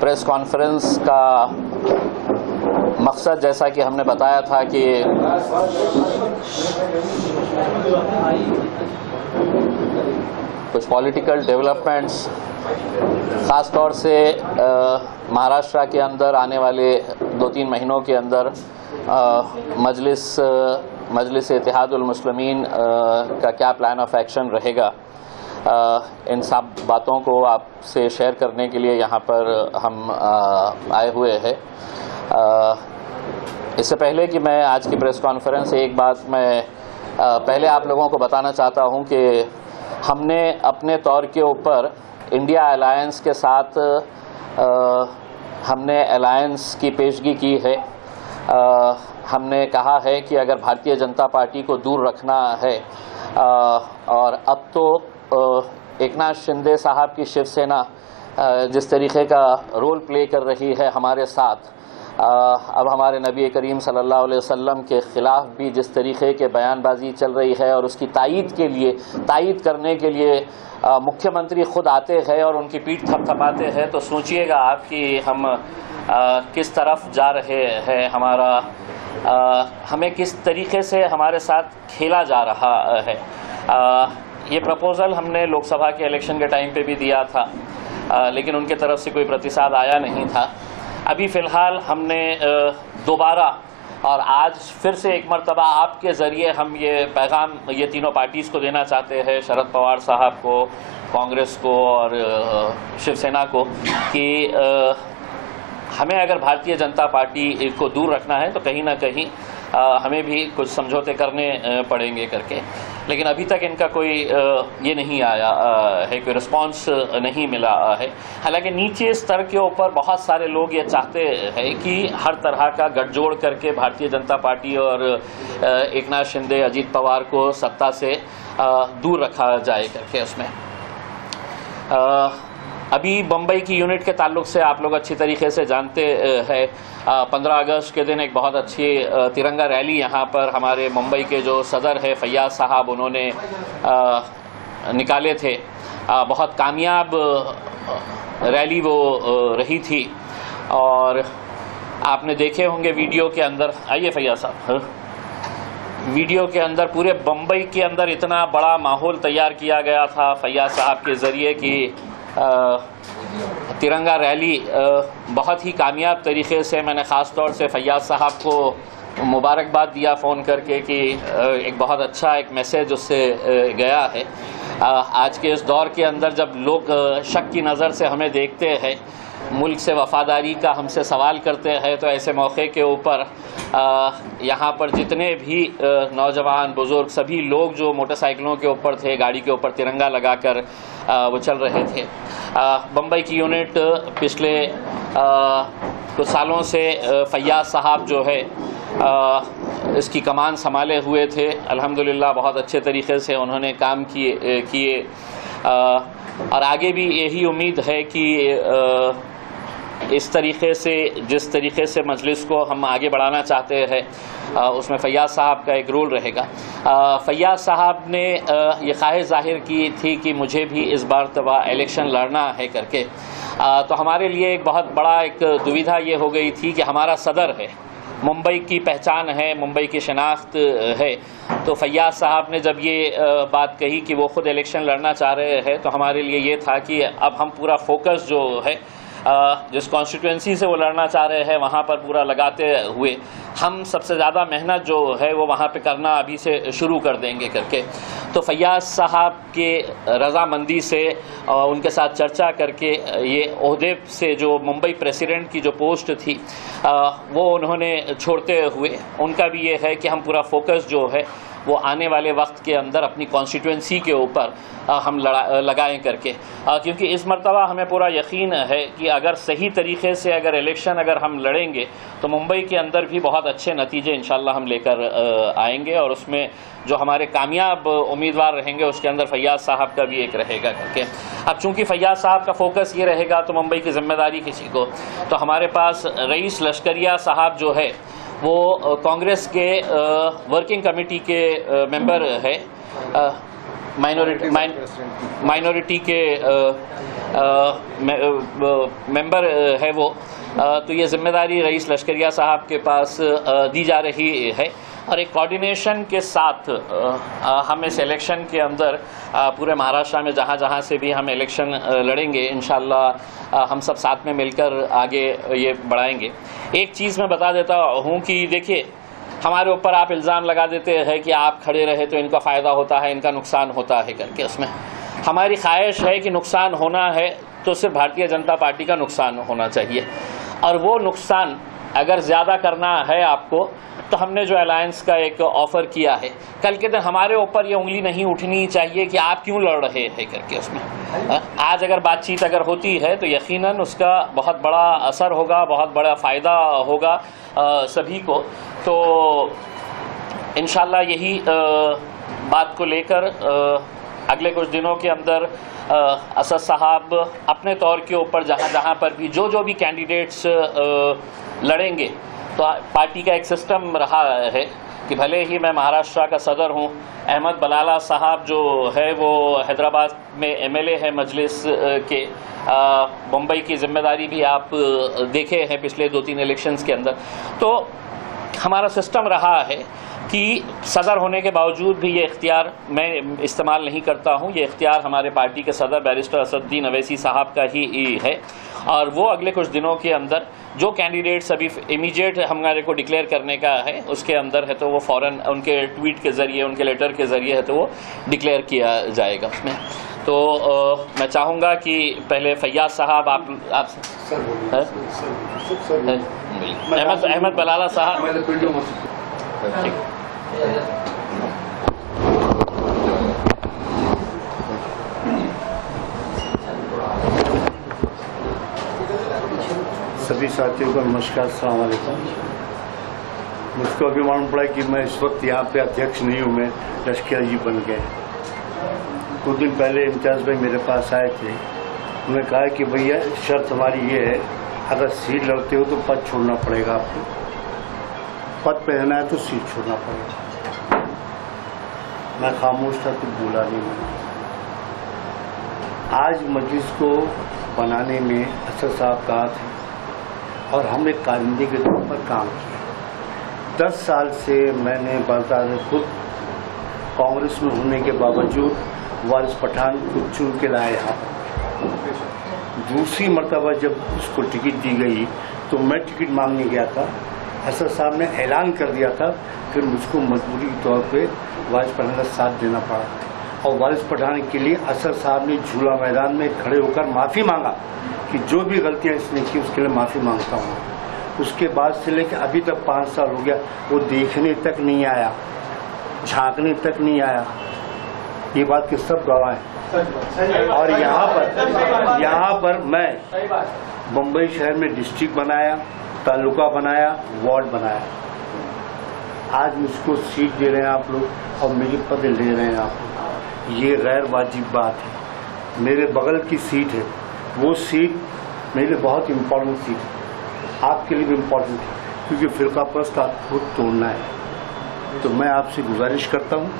Press conference का मकसद, जैसा कि हमने बताया था कि कुछ पॉलिटिकल डेवलपमेंट्स ख़ास तौर से महाराष्ट्र के अंदर आने वाले 2-3 महीनों के अंदर मजलिस इत्तेहादुल मुस्लिमीन का क्या प्लान ऑफ एक्शन रहेगा, इन सब बातों को आपसे शेयर करने के लिए यहाँ पर हम आए हुए हैं। इससे पहले कि मैं आज की प्रेस कॉन्फ्रेंस एक बात मैं पहले आप लोगों को बताना चाहता हूँ कि हमने अपने तौर के ऊपर इंडिया अलायंस के साथ हमने अलायंस की पेशगी की है। हमने कहा है कि अगर भारतीय जनता पार्टी को दूर रखना है और अब तो एकनाथ शिंदे साहब की शिवसेना जिस तरीके का रोल प्ले कर रही है हमारे साथ, अब हमारे नबी करीम सल्लल्लाहु अलैहि वसल्लम के ख़िलाफ़ भी जिस तरीके के बयानबाजी चल रही है और उसकी तायीद करने के लिए मुख्यमंत्री खुद आते हैं और उनकी पीठ थपथपाते हैं, तो सोचिएगा आप कि हम किस तरफ जा रहे हैं। हमें किस तरीके से हमारे साथ खेला जा रहा है। ये प्रपोज़ल हमने लोकसभा के इलेक्शन के टाइम पे भी दिया था, लेकिन उनके तरफ से कोई प्रतिसाद आया नहीं था। अभी फ़िलहाल हमने दोबारा और आज फिर से एक मरतबा आपके ज़रिए हम ये पैगाम ये तीनों पार्टीज़ को देना चाहते हैं, शरद पवार साहब को, कांग्रेस को और शिवसेना को, कि हमें अगर भारतीय जनता पार्टी को दूर रखना है तो कहीं ना कहीं हमें भी कुछ समझौते करने पड़ेंगे करके। लेकिन अभी तक इनका कोई ये नहीं आया है, कोई रिस्पांस नहीं मिला है। हालांकि नीचे स्तर के ऊपर बहुत सारे लोग ये चाहते हैं कि हर तरह का गठजोड़ करके भारतीय जनता पार्टी और एकनाथ शिंदे, अजीत पवार को सत्ता से दूर रखा जाए करके। उसमें अभी बम्बई की यूनिट के ताल्लुक से आप लोग अच्छी तरीके से जानते हैं, 15 अगस्त के दिन एक बहुत अच्छी तिरंगा रैली यहाँ पर हमारे मुंबई के जो सदर है फैयाज साहब, उन्होंने निकाले थे। बहुत कामयाब रैली वो रही थी और आपने देखे होंगे वीडियो के अंदर। आइए फैयाज साहब, वीडियो के अंदर पूरे बम्बई के अंदर इतना बड़ा माहौल तैयार किया गया था फैयाज साहब के ज़रिए कि तिरंगा रैली बहुत ही कामयाब तरीके से, मैंने ख़ास तौर से फैयाज साहब को मुबारकबाद दिया फ़ोन करके कि एक बहुत अच्छा एक मैसेज उससे गया है। आज के इस दौर के अंदर जब लोग शक की नज़र से हमें देखते हैं, मुल्क से वफ़ादारी का हमसे सवाल करते हैं, तो ऐसे मौके के ऊपर यहाँ पर जितने भी नौजवान बुज़ुर्ग सभी लोग जो मोटरसाइकिलों के ऊपर थे, गाड़ी के ऊपर तिरंगा लगाकर वो चल रहे थे। बम्बई की यूनिट पिछले कुछ सालों से फैयाज साहब जो है इसकी कमान संभाले हुए थे। अल्हम्दुलिल्लाह बहुत अच्छे तरीके से उन्होंने काम किए और आगे भी यही उम्मीद है कि इस तरीके से जिस तरीके से मजलिस को हम आगे बढ़ाना चाहते हैं उसमें फैयाज साहब का एक रोल रहेगा। फैयाज साहब ने ये ख्वाहिश जाहिर की थी कि मुझे भी इस बार तबा इलेक्शन लड़ना है करके, तो हमारे लिए एक बहुत बड़ा एक दुविधा ये हो गई थी कि हमारा सदर है, मुंबई की पहचान है, मुंबई की शनाख्त है। तो फैयाज साहब ने जब ये बात कही कि वो ख़ुद इलेक्शन लड़ना चाह रहे हैं, तो हमारे लिए ये था कि अब हम पूरा फोकस जो है जिस कॉन्स्टिट्यूंसी से वो लड़ना चाह रहे हैं वहाँ पर पूरा लगाते हुए हम सबसे ज़्यादा मेहनत जो है वो वहाँ पे करना अभी से शुरू कर देंगे करके। तो फैयाज साहब के रज़ामंदी से उनके साथ चर्चा करके ये ओहदे से जो मुंबई प्रेसिडेंट की जो पोस्ट थी वो उन्होंने छोड़ते हुए उनका भी ये है कि हम पूरा फोकस जो है वो आने वाले वक्त के अंदर अपनी कॉन्स्टिट्यूंसी के ऊपर हम लगाएं करके, क्योंकि इस मरतबा हमें पूरा यकीन है कि अगर सही तरीके से अगर इलेक्शन अगर हम लड़ेंगे तो मुंबई के अंदर भी बहुत अच्छे नतीजे इंशाल्लाह हम लेकर आएंगे और उसमें जो हमारे कामयाब उम्मीदवार रहेंगे उसके अंदर फैयाज साहब का भी एक रहेगा करके। अब चूँकि फैयाज साहब का फोकस ये रहेगा तो मुंबई की जिम्मेदारी किसी को, तो हमारे पास रईस लश्करिया साहब जो है वो कांग्रेस के वर्किंग कमेटी के मेंबर है। माइनॉरिटी के मेंबर है वो, तो ये जिम्मेदारी रईस लश्करिया साहब के पास दी जा रही है और एक कोऑर्डिनेशन के साथ हम इस इलेक्शन के अंदर पूरे महाराष्ट्र में जहाँ जहाँ से भी हम इलेक्शन लड़ेंगे इंशाल्लाह हम सब साथ में मिलकर आगे ये बढ़ाएंगे। एक चीज़ मैं बता देता हूँ कि देखिए, हमारे ऊपर आप इल्ज़ाम लगा देते हैं कि आप खड़े रहे तो इनका फ़ायदा होता है, इनका नुकसान होता है करके। उसमें हमारी ख्वाहिश है कि नुकसान होना है तो सिर्फ भारतीय जनता पार्टी का नुकसान होना चाहिए, और वो नुकसान अगर ज़्यादा करना है आपको तो हमने जो अलायंस का एक ऑफ़र किया है, कल के दिन हमारे ऊपर ये उंगली नहीं उठनी चाहिए कि आप क्यों लड़ रहे हैं करके। उसमें आज अगर बातचीत अगर होती है तो यकीनन उसका बहुत बड़ा असर होगा, बहुत बड़ा फ़ायदा होगा सभी को। तो इंशाल्लाह यही बात को लेकर अगले कुछ दिनों के अंदर असद साहब अपने तौर के ऊपर जहाँ जहाँ पर भी जो भी कैंडिडेट्स लड़ेंगे, तो पार्टी का एक सिस्टम रहा है कि भले ही मैं महाराष्ट्र का सदर हूँ, अहमद बलाला साहब जो है वो हैदराबाद में एमएलए है मजलिस के, मुंबई की जिम्मेदारी भी आप देखे हैं पिछले 2-3 इलेक्शंस के अंदर। तो हमारा सिस्टम रहा है कि सदर होने के बावजूद भी ये इख्तियार मैं इस्तेमाल नहीं करता हूँ। ये इख्तियार हमारे पार्टी के सदर बैरिस्टर असदुद्दीन अवैसी साहब का ही है, और वो अगले कुछ दिनों के अंदर जो कैंडिडेट्स अभी इमीडिएट हमारे को डिक्लेयर करने का है उसके अंदर है तो वो फ़ौरन उनके ट्वीट के ज़रिए, उनके लेटर के ज़रिए है तो वो डिक्लेयर किया जाएगा उसमें। तो मैं चाहूँगा कि पहले फैयाज साहब आप अहमद बलाला साहब। सभी साथियों को नमस्कार, अस्सलाम वालेकुम। मुझको अभी मालूम पड़ा कि मैं इस वक्त यहाँ पे अध्यक्ष नहीं हूँ, मैं लश्करिया जी बन गए। कुछ दिन पहले इम्तियाज़ भाई मेरे पास आए थे, उन्होंने कहा कि भैया शर्त हमारी ये है, अगर सीट लड़ते हो तो पद छोड़ना पड़ेगा आपको, पद पे रहना है तो सीट छोड़ना पड़ेगा। मैं खामोश था, कुछ बोला नहीं मैंने। आज मजलिस को बनाने में असद साहब का हाथ है और हम एक कारिंदे के तौर पर काम किया। 10 साल से मैंने बाज़ार खुद कांग्रेस में होने के बावजूद वारिस पठान को चुन के लाया यहाँ पर। दूसरी मरतबा जब उसको टिकट दी गई तो मैं टिकट मांगने गया था, असद साहब ने ऐलान कर दिया था, फिर मुझको मजबूरी के तौर पे वारिस पठान का साथ देना पड़ा। और वारिस पठान के लिए असद साहब ने झूला मैदान में खड़े होकर माफ़ी मांगा कि जो भी गलतियां इसने की उसके लिए माफ़ी मांगता हूँ। उसके बाद से लेकर अभी तक 5 साल हो गया, वो देखने तक नहीं आया, झांकने तक नहीं आया। ये बात के सब गवाह हैं। और यहाँ पर मैं मुंबई शहर में डिस्ट्रिक्ट बनाया, तालुका बनाया, वार्ड बनाया। आज मुझको सीट दे रहे हैं आप लोग और मेरी पद ले रहे हैं आप लोग, ये गैर वाजिब बात है। मेरे बगल की सीट है, वो सीट मेरे लिए बहुत इम्पोर्टेंट सीट है, आपके लिए भी इम्पोर्टेंट है, क्योंकि फिरका परस्त आपको तोड़ना है। तो मैं आपसे गुजारिश करता हूँ,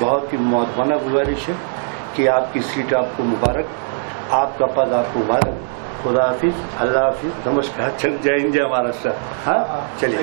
बहुत ही महत्वपूर्ण गुजारिश है कि आपकी सीट आपको मुबारक, आपका पद आपको मुबारक। खुदा हाफिज, अल्लाह हाफिज, नमस्कार। चल, जय हिंद, जय महाराष्ट्र। हाँ, चलिए।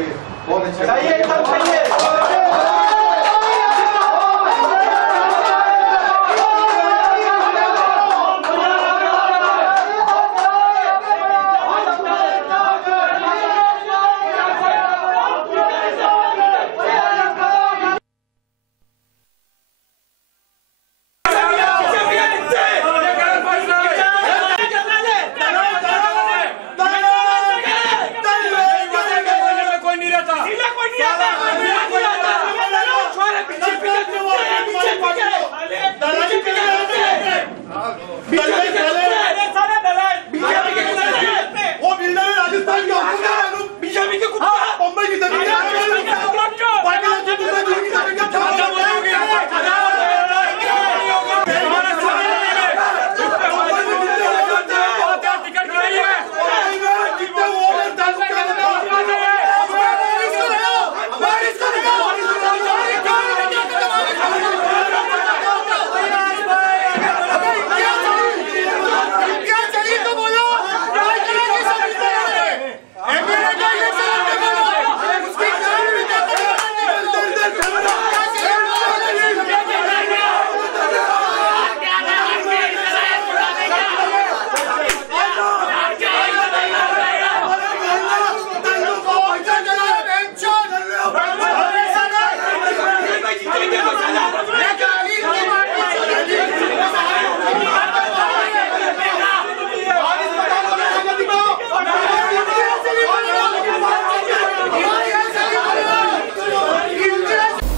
कोई नहीं रहता।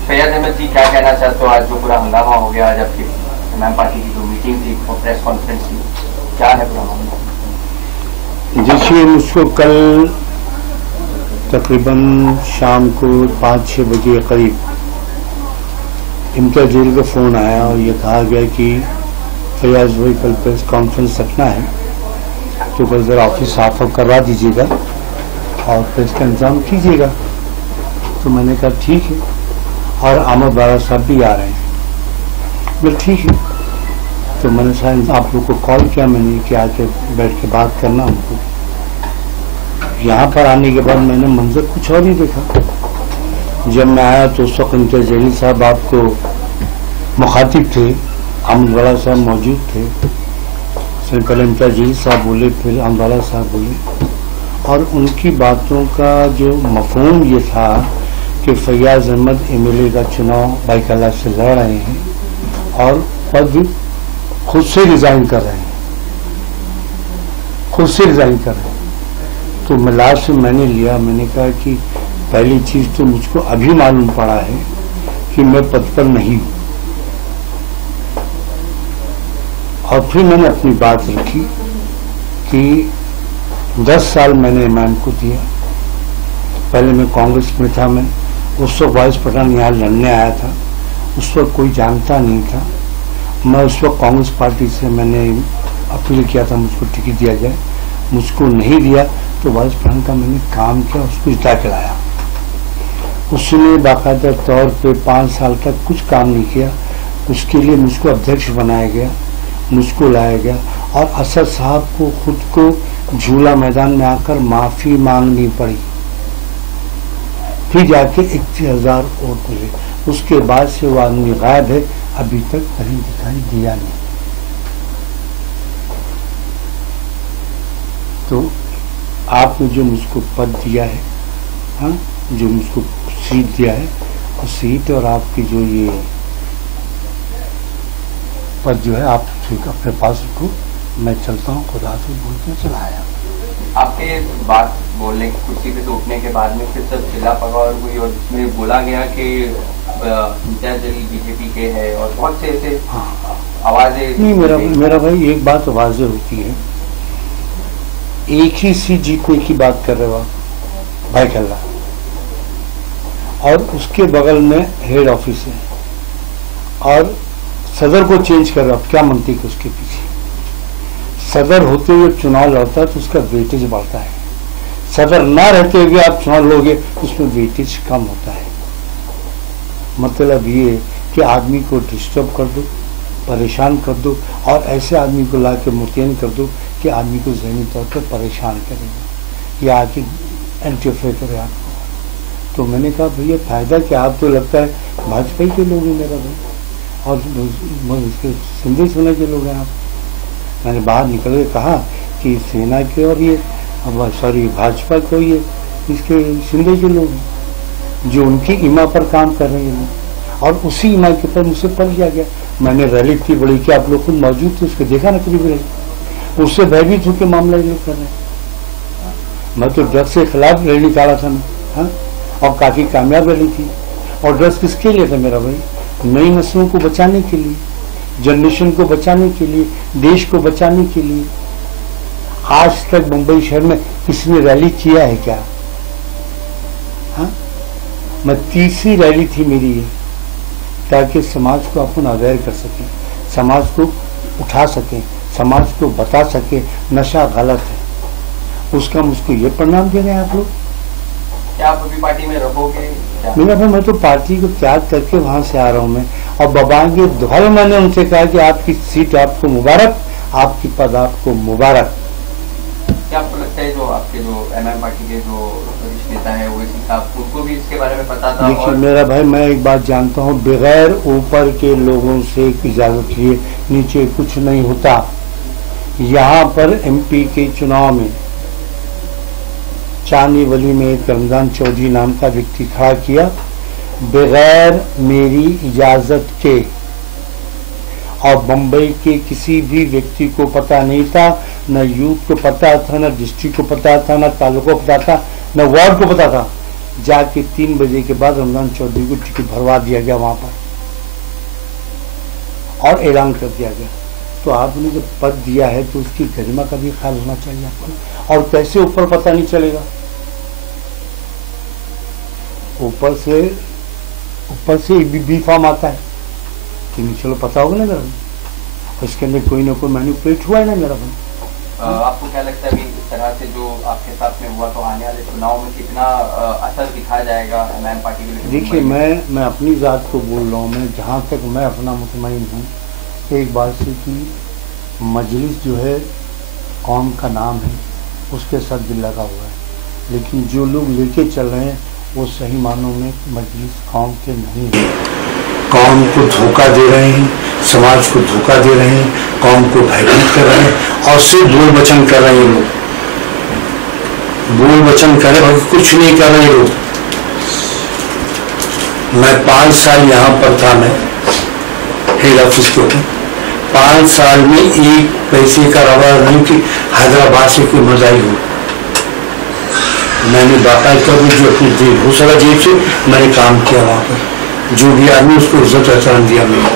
फैयाज अहमद जी, क्या कहना चाहते हो? आज जो पूरा हंगामा हो गया, जबकि इमाम पार्टी की जो मीटिंग थी और प्रेस कॉन्फ्रेंस थी, क्या है पूरा मामला? देखिए, मुझको कल तकरीबन शाम को 5-6 बजे करीब इम्तियाज जलील का फ़ोन आया और ये कहा गया कि फैयाज भाई कल प्रेस कॉन्फ्रेंस रखना है, तो कल ज़रा ऑफिस साफ करवा दीजिएगा और प्रेस का इंतजाम कीजिएगा। तो मैंने कहा ठीक है, और अहमद बारा साहब भी आ रहे हैं। बोले ठीक है। तो मैंने शायद आप लोग को कॉल किया मैंने कि आके बैठ के बात करना हमको। यहाँ पर आने के बाद मैंने मंजर कुछ और ही देखा। जब मैं आया तो उस वक्त इम्तियाज जलील साहब आपको मुखातिब थे, अहमद बारा साहब मौजूद थे। उससे पहले इम्तियाज जलील साहब बोले, फिर अहमद बारा साहब बोले, और उनकी बातों का जो मफहूम ये था कि फैयाज अहमद एमएलए का चुनाव बाइकल्ला से लड़ रहे हैं और पद खुद से रिजाइन कर रहे हैं, खुद से रिजाइन कर रहे हैं। तो मिलाद से मैंने लिया, मैंने कहा कि पहली चीज तो मुझको अभी मालूम पड़ा है कि मैं पद पर नहीं हूं। और फिर मैंने अपनी बात रखी कि 10 साल मैंने इमाम को दिया। पहले मैं कांग्रेस में था, मैं उस वक्त वाइस प्रधान यहाँ लड़ने आया था, उस वक्त कोई जानता नहीं था। मैं उस वक्त कांग्रेस पार्टी से मैंने अपील किया था मुझको टिकट दिया जाए, मुझको नहीं दिया तो वाइस प्रधान का मैंने काम किया, उसको जिता के लाया। उसने बाकायदा तौर पे 5 साल तक कुछ काम नहीं किया, उसके लिए मुझको अध्यक्ष बनाया गया, मुझको लाया गया और असद साहब को खुद को झूला मैदान में आकर माफ़ी मांगनी पड़ी, फिर जाके 21,000 वोट मिले। उसके बाद से वो आदमी गायब है, अभी तक कहीं दिखाई दिया नहीं। तो आपने जो मुझको पद दिया है, हाँ, जो मुझको सीट दिया है, और सीट और आपकी जो ये पद जो है आप अपने पास रखो, मैं चलता हूँ, खुदा से बोलते चला आया। आपके बात बोलने की कुर्सी पे तो उठने के बाद में फिर सब चिल्ला पकड़ हुई और जिसमें बोला गया कि इम्तियाज जलील बीजेपी के है और बहुत से ऐसे आवाजें। नहीं, मेरा भाई एक बात आवाजें होती है, एक ही सीट जीतने की बात कर रहे हो आप बाइकल्ला, और उसके बगल में हेड ऑफिस है और सदर को चेंज कर रहा, क्या मंतिक है उसके पीछे? सदर होते हुए चुनाव लड़ता है तो उसका वेटेज बढ़ता है, सदर ना रहते हुए आप चुनाव लोगे उसमें वेटेज कम होता है। मतलब ये कि आदमी को डिस्टर्ब कर दो, परेशान कर दो, और ऐसे आदमी को ला के मुतयन कर दो कि आदमी को ज़हनी तौर पर परेशान करेगा या आके इंटरफेयर करे आपको। तो मैंने कहा भैया फ़ायदा क्या, आप तो लगता है भाजपा के लोग हैं मेरा भाई, और इसके सिंधी सेना के लोग हैं आप। मैंने बाहर निकल के कहा कि सेना के और ये सॉरी भाजपा को ये इसके सिंधी के लोग हैं जो उनकी ईमा पर काम कर रहे हैं, और उसी ईमा के ऊपर मुझसे पढ़ किया गया। मैंने रैली थी बड़ी कि आप लोग खुद मौजूद थे, उसको देखा ना करीब रैली, उससे भयभीत होकर मामला ये लोग कर रहे हैं। मैं तो ड्रग्स के खिलाफ रैली निकाला था मैं, हाँ, और काफ़ी कामयाब रैली थी। और ड्रग्स किसके लिए था मेरा भाई? नई नस्लों को बचाने के लिए, जनरेशन को बचाने के लिए, देश को बचाने के लिए। आज तक मुंबई शहर में किसी ने रैली किया है क्या? हाँ, मैं तीसरी रैली थी मेरी ये, ताकि समाज को अपन अवेयर कर सकें, समाज को उठा सकें, समाज को बता सके नशा गलत है। उसका मुझको ये परिणाम दे रहे हैं आप लोग। क्या आप अभी पार्टी में रहोगे? मेरा भाई मैं तो पार्टी को त्याग करके वहां से आ रहा हूं मैं, और बबांगे दोबारा मैंने उनसे कहा कि आपकी सीट आपको मुबारक, आपकी पद आपको मुबारक। क्या आपको लगता है जो आपके जो एमआईएम पार्टी के जो वरिष्ठ नेता है ओवैसी साहब, उनको भी इसके बारे में पता था? देखिए मेरा भाई, मैं एक बात जानता हूँ, बगैर ऊपर के लोगों से इजाजत लिए नीचे कुछ नहीं होता। यहाँ पर एमपी के चुनाव में चांदीवली में एक रमजान चौधरी नाम का व्यक्ति खड़ा किया बगैर मेरी इजाजत के, और बम्बई के किसी भी व्यक्ति को पता नहीं था, न यूथ को पता था, न डिस्ट्रिक्ट को पता था, न तालुका को पता था, न वार्ड को पता था जाके 3 बजे के बाद रमजान चौधरी को टिकट भरवा दिया गया वहाँ पर और ऐलान कर दिया गया। तो आपने जब पद दिया है तो उसकी गरिमा का भी ख्याल होना चाहिए आपको। और कैसे ऊपर पता नहीं चलेगा? ऊपर से बी फॉर्म आता है कि नहीं, चलो पता होगा ना मेरा, इसके अंदर कोई ना कोई मैनिपुलेट हुआ है ना मेरा भाई। आपको क्या लगता है इस तरह से जो आपके साथ में हुआ तो आने वाले चुनाव में कितना असर दिखा जाएगा एमआईएम पार्टी के लिए? देखिए, मैं अपनी ज़ात को बोल रहा हूँ। मैं जहाँ तक मैं अपना मुतमईन हूँ एक बात से कि मजलिस जो है कौम का नाम है, उसके साथ दिल लगा हुआ है, लेकिन जो लोग लेके चल रहे हैं वो सही मानों में मजलिस कौम के नहीं है। कौम को धोखा दे रहे हैं, समाज को धोखा दे रहे हैं, कौम को भयभीत कर रहे हैं और सिर्फ बोल वचन कर रहे हैं लोग। बोल वचन कर रहे हैं, कुछ नहीं कर रहे लोग। मैं 5 साल यहाँ पर था, मैं हेड ऑफिस के ऊपर 5 साल में 1 पैसे का रवा नहीं कि हैदराबाद से कोई मजाई हो। मैंने बाकायदा जो अपनी जेब हो सका जेब से मैंने काम किया वहाँ पर, जो भी आदमी उसको इज्जत एहतराम दिया मैंने।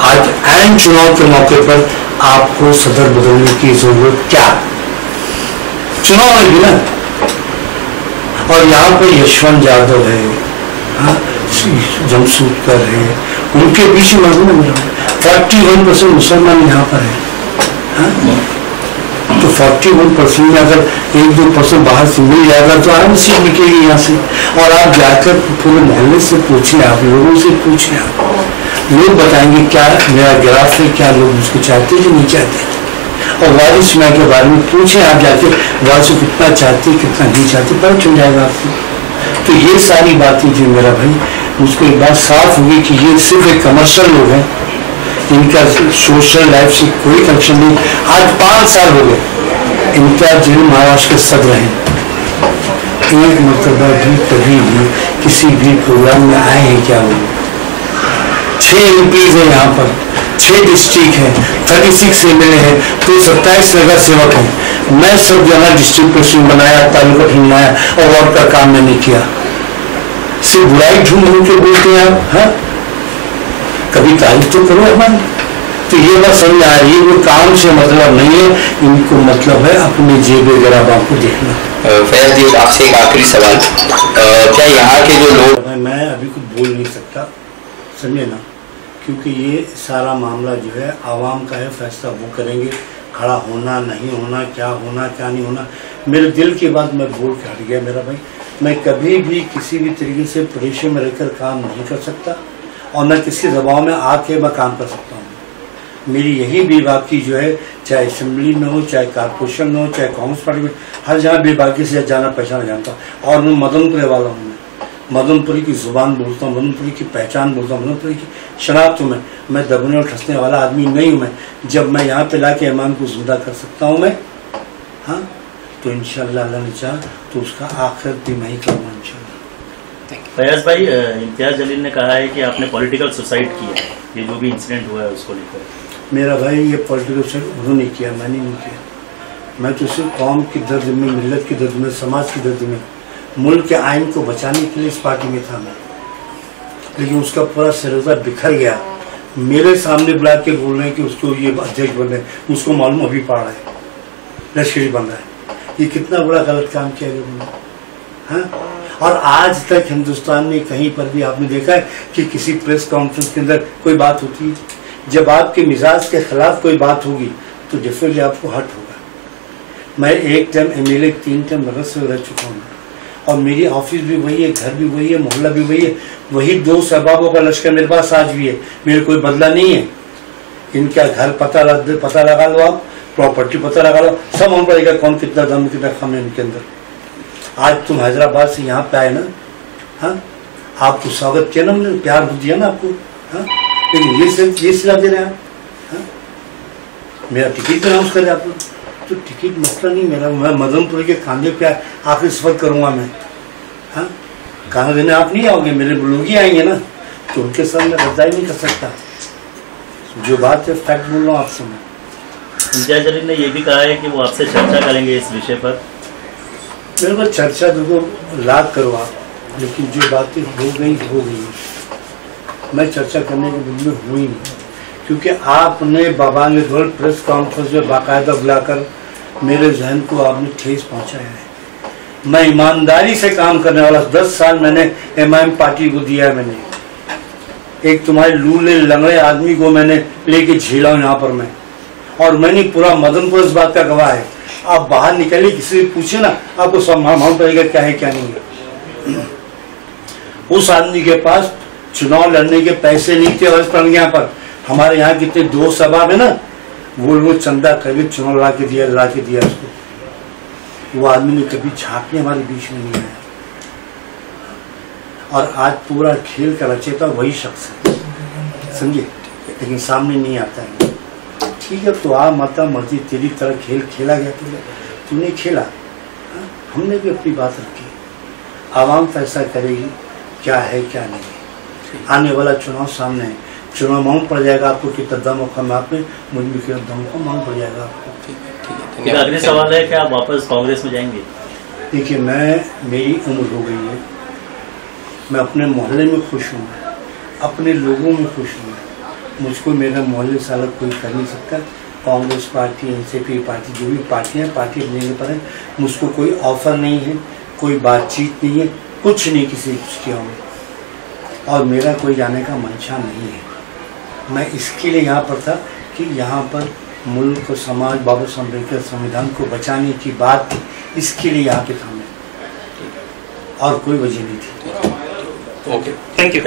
आज ऐन चुनाव के मौके पर आपको सदर बदलने की जरूरत क्या? चुनाव है भी ना। और यहाँ पर यशवंत यादव है, जमशूदकर है, उनके पीछे मजबूर मिला 41% मुसलमान यहाँ पर है। तो 41% में अगर 1-2% बाहर से मिल जाएगा तो आराम से निकलेगी यहाँ से। और आप जाकर पूरे मोहल्ले से पूछें, आप लोगों से पूछें, आप लोग बताएंगे क्या मेरा ग्राफ है, क्या लोग उसको चाहते हैं कि नहीं चाहते। और वारिस मियां के बारे में पूछें आप जाके, वारिस कितना चाहते कितना नहीं चाहते, पता चल जाएगा आपको। तो ये सारी बातें थी मेरा भाई, मुझको एक बात साफ हुई कि ये सिर्फ एक कमर्शियल लोग हैं, इनका सोशल लाइफ से कोई कनेक्शन नहीं। आज 5 साल हो गए इनका जेल महाराष्ट्र के सदर हैं, एक मरतबा भी कभी भी किसी भी प्रोग्राम में आए हैं क्या? वो 6 एमपीज है यहाँ पर, 6 डिस्ट्रिक्ट है, 36 एमएलए है, तो 27 नगर सेवक हैं। मैं सब जगह डिस्ट्रिक्ट प्रेसिडेंट बनाया, तालुका बनाया और वार्ड का काम मैंने किया। सिर्फ बुराई ढूंढ के बोलते हैं आप, हाँ? कभी तारीफ तो करो हमारी। तो ये बात समझ आ रही है, वो काम से मतलब नहीं है, इनको मतलब है अपने जेब वगैरह को देखना। फैज जी, आपसे एक आखिरी सवाल, क्या यहाँ के जो लोग, मैं अभी कुछ बोल नहीं सकता, समझे ना, क्योंकि ये सारा मामला जो है आवाम का है, फैसला वो करेंगे, खड़ा होना नहीं होना, क्या होना क्या नहीं होना। मेरे दिल की बात मैं बोल के हट गया मेरा भाई। मैं कभी भी किसी भी तरीके से प्रेशर में रहकर काम नहीं कर सकता और न किसी दबाव में आके मैं काम कर सकता हूँ। मेरी यही बेबाकी जो है, चाहे असेंबली में हो, चाहे कारपोरेशन में हो, चाहे कांग्रेस पार्टी में, हर जगह बेबाकी से जाना पहचाना जानता हूँ। और मैं मदनपुरी वाला हूँ, मदनपुरी की जुबान बोलता हूँ, मदनपुरी की पहचान बोलता हूँ, मदनपुरी की शनाख्त हूँ। मैं दबने और ठसने वाला आदमी नहीं हूँ। मैं जब मैं यहाँ पे ला के ईमान को जिंदा कर सकता हूँ मैं, हाँ, तो इंशाअल्लाह अल्लाह ने चाहा तो उसका आखिर भी मैं ही करूँगा इंशाअल्लाह। फैयाज भाई, इम्तियाज जलील ने कहा है कि आपने पॉलिटिकल सुसाइड किया है, ये जो भी इंसिडेंट हुआ है उसको लेकर। मेरा भाई ये पॉलिटिकल सुसाइड उन्होंने किया, मैंने नहीं किया। मैं तो सिर्फ कौम की दर्द में, मिल्लत की दर्द में, समाज की दर्द में, मुल्क के आइन को बचाने के लिए इस पार्टी में था मैं। लेकिन उसका पूरा सरोजा बिखर गया। मेरे सामने बुला के बोल रहे हैं कि उसको ये अध्यक्ष बन रहे हैं, उसको मालूम अभी पड़ रहा है, लश्करी बन रहा है। ये कितना बड़ा गलत काम किया गया, हाँ। और आज तक हिंदुस्तान में कहीं पर भी आपने देखा है कि किसी प्रेस कॉन्फ्रेंस के अंदर कोई बात होती है? जब आपके मिजाज के खिलाफ कोई बात होगी तो डेफिनेटली आपको हर्ट होगा। मैं एक टाइम एमएलए 3 टाइम नगर से रह चुका हूँ और मेरी ऑफिस भी वही है, घर भी वही है, मोहल्ला भी वही है, वही 2 शबाबों का लश्कर मेरे पास आज भी है। मेरे कोई बदला नहीं है। इनका घर पता लगा लो, आप प्रॉपर्टी पता लगा लो, सब हम पड़ेगा कौन कितना दम कितना कम है इनके अंदर। आज तुम हैदराबाद से यहाँ पे आए ना, हाँ, आपको स्वागत किया ना, हमने प्यार दिया ना आपको, हाँ, लेकिन ये सिला दे रहे हैं, हाँ? मेरा टिकट अनाउंस करे आप लोग, तो टिकट मसला नहीं मेरा। मैं मदनपुर के खाने पे आखिर सफर करूँगा मैं, हाँ, खाना देने आप नहीं आओगे, मेरे लोग ही आएंगे ना, तो उनके साथ मैं रद्दाई नहीं कर सकता। जो बात है फैक्ट बोल रहा हूँ आपसे मैं। इम्तियाज जलील ने यह भी कहा है कि वो आपसे चर्चा करेंगे इस विषय पर। मेरे को चर्चा देखो लाख करवा, लेकिन जो बातें हो गई। मैं चर्चा करने के बिल में हुई नहीं, क्योंकि आपने बाबांगे धोल प्रेस कॉन्फ्रेंस में बाकायदा बुलाकर मेरे जहन को आपने ठेस पहुंचाया है। मैं ईमानदारी से काम करने वाला, 10 साल मैंने एमआईएम पार्टी को दिया है। मैंने एक तुम्हारे लूले लंगड़े आदमी को मैंने लेके झेला हूं यहाँ पर मैं, और मैंने पूरा मदनपुर इस बात का गवाह है। आप बाहर निकलिए, किसी से पूछे ना, आपको सब मालूम पड़ेगा क्या है क्या नहीं है। उस आदमी के पास चुनाव लड़ने के पैसे नहीं थे, और यहाँ पर हमारे यहाँ कितने दो सभा में ना, वो चंदा करके चुनाव ला के दिया उसको। वो आदमी ने कभी झांकने हमारे बीच में नहीं आया, और आज पूरा खेल का रचेता वही शख्स है, समझे, लेकिन सामने नहीं आता है। ठीक है, तो आ माता मर्जी, तेरी तरह खेल खेला गया, तूने खेला, हमने भी अपनी बात रखी। आवाम फैसला करेगी क्या है क्या नहीं। आने वाला चुनाव सामने है, चुनाव मांग पड़ जाएगा आपको कितना दम होगा, मैं आप में मुझ में कितना दम होगा मांग पड़ जाएगा आपको। ठीक है, अगले सवाल है कि आप वापस कांग्रेस में जाएंगे? देखिए, मेरी उम्र हो गई है, मैं अपने मोहल्ले में खुश हूँ, अपने लोगों में खुश हूँ। मुझको मेरा मोहल्ले से अलग कोई कर नहीं सकता। कांग्रेस पार्टी, एनसीपी पार्टी, जो भी पार्टियाँ पार्टी लेने पर है, मुझको कोई ऑफर नहीं है, कोई बातचीत नहीं है, कुछ नहीं किसी कुछ किया हूँ, और मेरा कोई जाने का मंशा नहीं है। मैं इसके लिए यहाँ पर था कि यहाँ पर मुल्क, समाज, बाबा साहब अम्बेडकर संविधान को बचाने की बात थी, इसके लिए यहाँ पे था मैं, और कोई वजह नहीं थी। Okay, thank you.